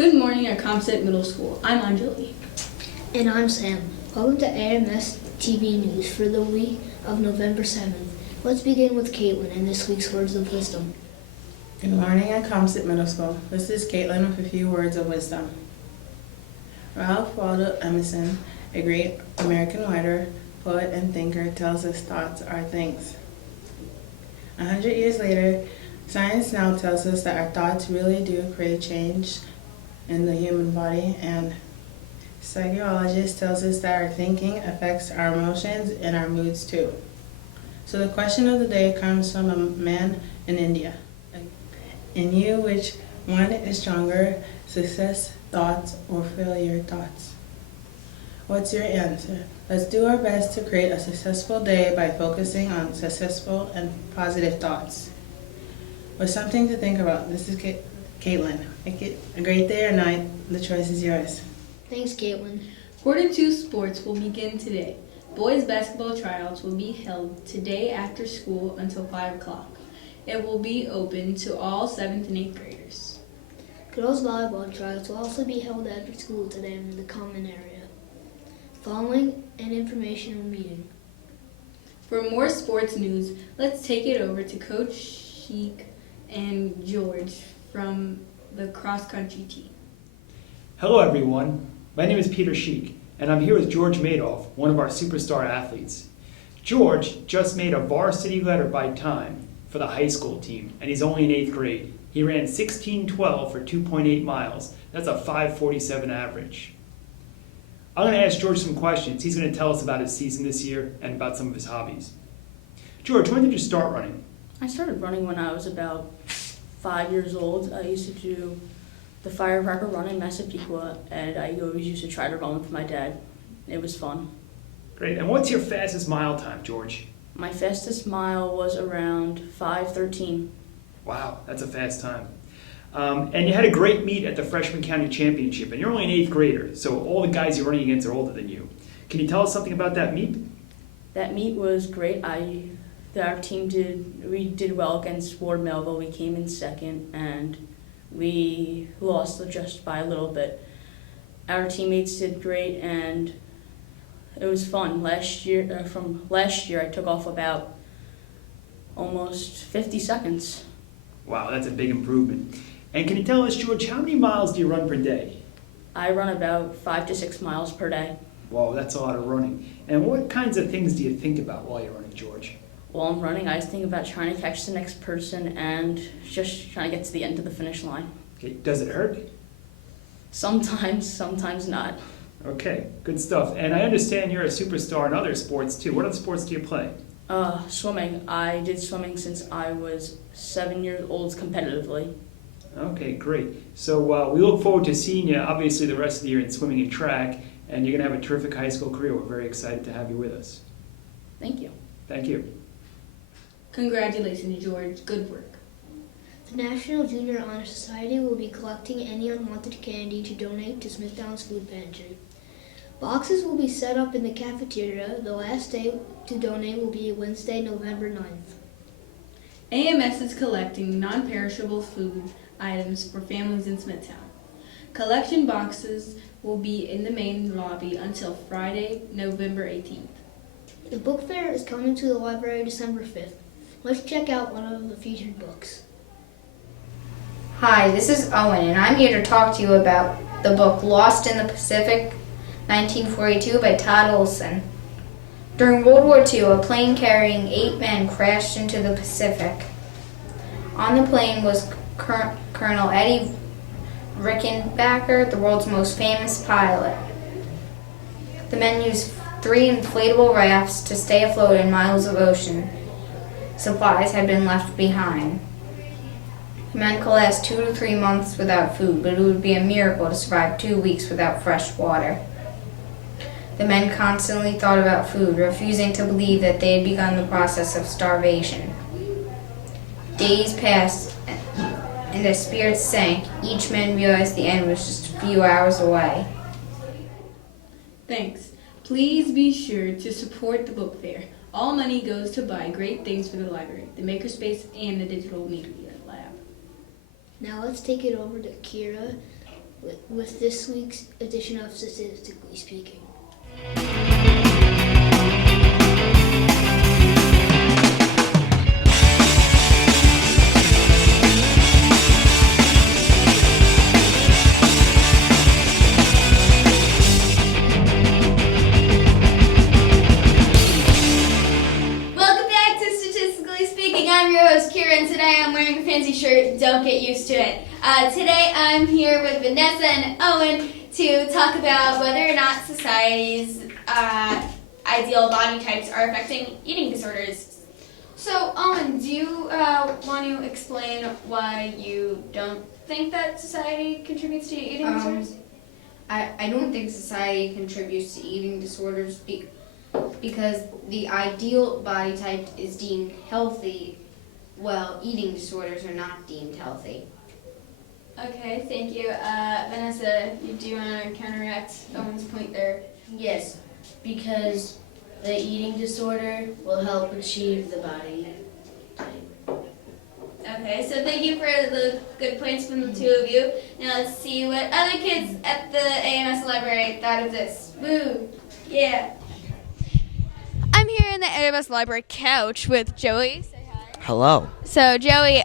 Good morning at Comsett Middle School. I'm Anjali. And I'm Sam. Welcome to AMS TV News for the week of November 7th. Let's begin with Caitlin and this week's words of wisdom. Good morning at Comsett Middle School. This is Caitlin with a few words of wisdom. Ralph Waldo Emerson, a great American writer, poet, and thinker, tells us thoughts are things. 100 years later, science now tells us that our thoughts really do create change in the human body, and psychologist tells us that our thinking affects our emotions and our moods too. So the question of the day comes from a man in India. In you, which one is stronger, success thoughts or failure thoughts? What's your answer? Let's do our best to create a successful day by focusing on successful and positive thoughts. With something to think about, this is Caitlin. Make it a great day or night. The choice is yours. Thanks, Caitlin. 42 sports will begin today. Boys basketball tryouts will be held today after school until 5 o'clock. It will be open to all 7th and 8th graders. Girls volleyball tryouts will also be held after school today in the common area, following an informational meeting. For more sports news, let's take it over to Coach Sheik and George from the cross-country team. Hello everyone, my name is Peter Sheik, and I'm here with George Madoff, one of our superstar athletes. George just made a varsity letter by time for the high school team, and he's only in 8th grade. He ran 16:12 for 2.8 miles. That's a 5:47 average. I'm going to ask George some questions. He's going to tell us about his season this year and about some of his hobbies. George, when did you start running? I started running when I was about 5 years old. I used to do the firecracker run in Massapequa, and I always used to try to run with my dad. It was fun. Great. And what's your fastest mile time, George? My fastest mile was around 5:13. Wow, that's a fast time. And you had a great meet at the Freshman County Championship, and you're only an 8th grader, so all the guys you're running against are older than you. Can you tell us something about that meet? That meet was great. Our team did well against Ward Melville. We came in second, and we lost just by a little bit. Our teammates did great, and it was fun. From last year, I took off about almost 50 seconds. Wow, that's a big improvement. And can you tell us, George, how many miles do you run per day? I run about 5 to 6 miles per day. Wow, that's a lot of running. And what kinds of things do you think about while you're running, George? While I'm running, I just think about trying to catch the next person and just trying to get to the end of the finish line. Okay, does it hurt? Sometimes not. Okay, good stuff. And I understand you're a superstar in other sports too. What other sports do you play? Swimming. I did swimming since I was 7 years old competitively. Okay, great. So we look forward to seeing you, obviously, the rest of the year in swimming and track, and you're going to have a terrific high school career. We're very excited to have you with us. Thank you. Thank you. Congratulations, George. Good work. The National Junior Honor Society will be collecting any unwanted candy to donate to Smithtown's food pantry. Boxes will be set up in the cafeteria. The last day to donate will be Wednesday, November 9th. AMS is collecting non-perishable food items for families in Smithtown. Collection boxes will be in the main lobby until Friday, November 18th. The book fair is coming to the library December 5th. Let's check out one of the featured books. Hi, this is Owen, and I'm here to talk to you about the book Lost in the Pacific, 1942 by Todd Olson. During World War II, a plane carrying 8 men crashed into the Pacific. On the plane was Colonel Eddie Rickenbacker, the world's most famous pilot. The men used 3 inflatable rafts to stay afloat in miles of ocean. Supplies had been left behind. The men could last 2 to 3 months without food, but it would be a miracle to survive 2 weeks without fresh water. The men constantly thought about food, refusing to believe that they had begun the process of starvation. Days passed, and as spirits sank, each man realized the end was just a few hours away. Thanks. Please be sure to support the book fair. All money goes to buy great things for the library, the makerspace, and the digital media lab. Now let's take it over to Kira with this week's edition of Statistically Speaking. Welcome back to Statistically Speaking. I'm your host, Kira, and today I'm wearing a fancy shirt. Don't get used to it. Today I'm here with Vanessa and Owen to talk about whether or not society's ideal body types are affecting eating disorders. So, Owen, do you want to explain why you don't think that society contributes to eating disorders? I don't think society contributes to eating disorders because the ideal body type is deemed healthy, while eating disorders are not deemed healthy. Okay, thank you. Vanessa, do you want to counteract Owen's point there? Yes, because the eating disorder will help achieve the body type. Okay, so thank you for the good points from the two of you. Now let's see what other kids at the AMS library thought of this. Woo! Yeah. I'm here in the AMS library couch with Joey. Say hi. Hello. So Joey,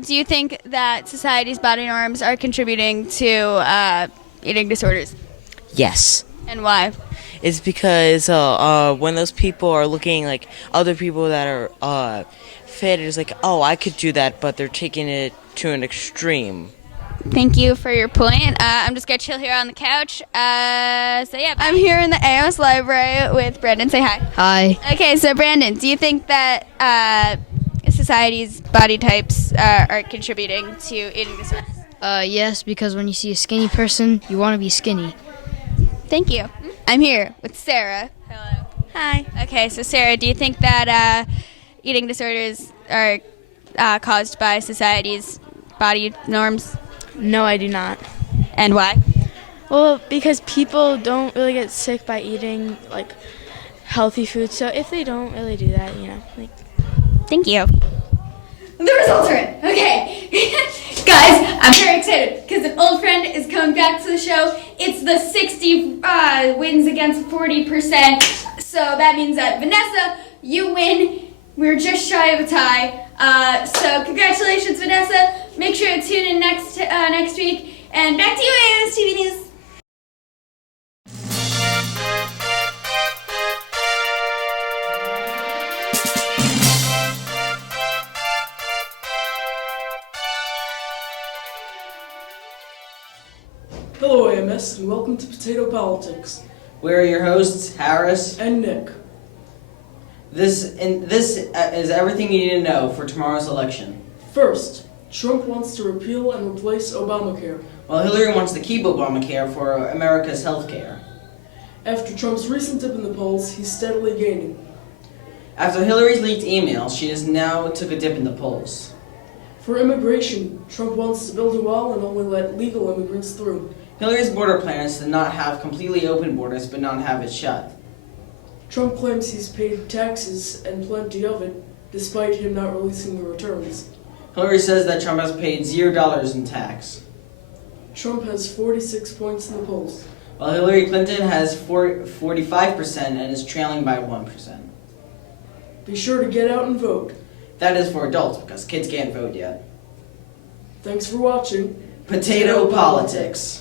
do you think that society's body norms are contributing to eating disorders? Yes. And why? It's because when those people are looking like other people that are fit, it's like, oh, I could do that, but they're taking it to an extreme. Thank you for your point. I'm just gonna chill here on the couch. So yeah, I'm here in the AMS library with Brandon. Say hi. Hi. Okay, so Brandon, do you think that society's body types are contributing to eating disorders? Yes, because when you see a skinny person, you want to be skinny. Thank you. I'm here with Sarah. Hello. Hi. Okay, so Sarah, do you think that eating disorders are caused by society's body norms? No, I do not. And why? Well, because people don't really get sick by eating like healthy food. So if they don't really do that, like. Thank you. The results are in. Okay. Guys, I'm very excited because an old friend is coming back to the show. It's the 60 wins against 40%. So that means that Vanessa, you win. We're just shy of a tie. So congratulations, Vanessa. Make sure to tune in next week. And back to you, AMS TV News. Hello, AMS, and welcome to Potato Politics. We're your hosts, Harris And Nick. This is everything you need to know for tomorrow's election. First, Trump wants to repeal and replace Obamacare. While Hillary wants to keep Obamacare for America's health care. After Trump's recent dip in the polls, he's steadily gaining. After Hillary's leaked email, she has now took a dip in the polls. For immigration, Trump wants to build a wall and only let legal immigrants through. Hillary's border plan is to not have completely open borders, but not have it shut. Trump claims he's paid taxes and plenty of it, despite him not releasing the returns. Hillary says that Trump has paid $0 in tax. Trump has 46 points in the polls. While Hillary Clinton has 45% and is trailing by 1%. Be sure to get out and vote. That is for adults, because kids can't vote yet. Thanks for watching Potato Politics.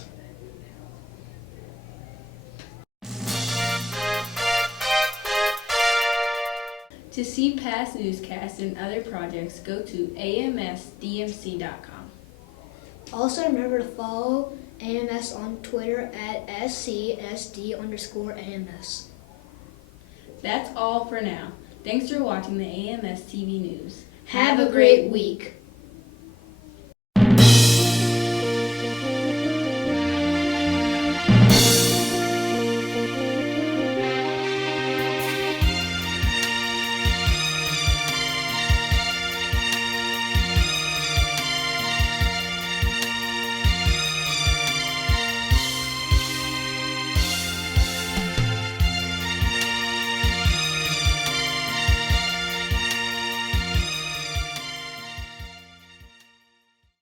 To see past newscasts and other projects, go to amsdmc.com. Also, remember to follow AMS on Twitter at SCSD_AMS. That's all for now. Thanks for watching the AMS TV News. Have a great week.